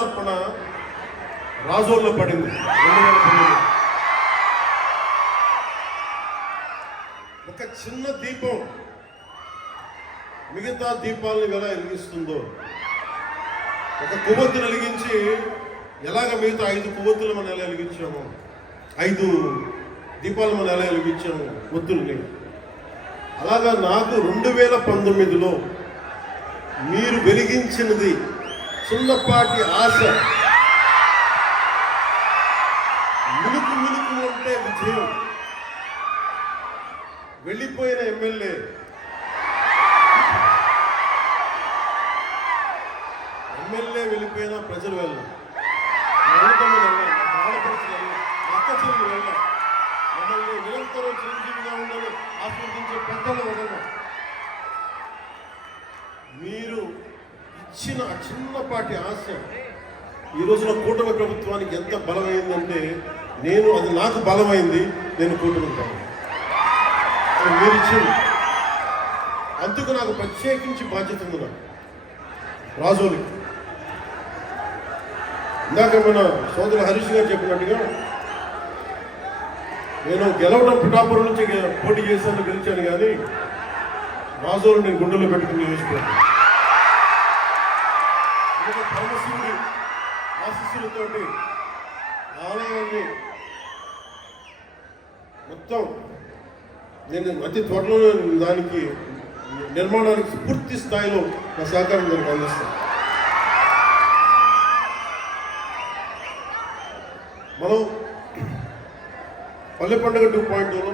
అర్పణ రాజోల్లో పడింది. ఒక చిన్న దీపం మిగతా దీపాలను ఎలా వెలిగిస్తుందో, ఒక కొవ్వొత్తును వెలిగించి ఎలాగ మిగతా 5 కొవ్వొత్తులు మనం ఎలా వెలిగించాము, 5 దీపాలు మనం ఎలా వెలిగించాము ఒత్తుల్ని, అలాగా నాకు 2019లో మీరు వెలిగించినది చిన్నపాటి ఆశ, మిలుకు మిలుకు అంటే విజయం. వెళ్ళిపోయిన ఎమ్మెల్యే వెళ్ళిపోయినా ప్రజలు వెళ్ళాలి, అక్క చెల్లి వెళ్ళాలి, మమ్మల్ని నిరంతరం చిరంజీవిగా ఉండాలి ఆస్వాదించే పెద్దలు వదలం. మీరు ఇచ్చిన చిన్నపాటి ఆశ ఈ రోజున కూటమి ప్రభుత్వానికి ఎంత బలమైందంటే, అది నాకు బలమైంది. నేను కూటమితాను మీరు ఇచ్చింది, అందుకు నాకు ప్రత్యేకించి బాధ్యత ఉంది. నాకు రాజోలికి ఇందాక మన సోదరు హరీష్ గారు చెప్పినట్టుగా, నేను గెలవడం పిఠాపురం నుంచి పోటీ చేశాను, గెలిచాను, కానీ రాజోలు నేను గుండెల్లో పెట్టుకుని చూసుకున్నాను. పరమశివుడి ఆశీస్సులతోటి ఆలయాన్ని మొత్తం నేను అతి త్వరలో దానికి నిర్మాణానికి పూర్తి స్థాయిలో నా సహకారం దానికి అందిస్తాను. మనం పల్లె పండుగ 2.0లో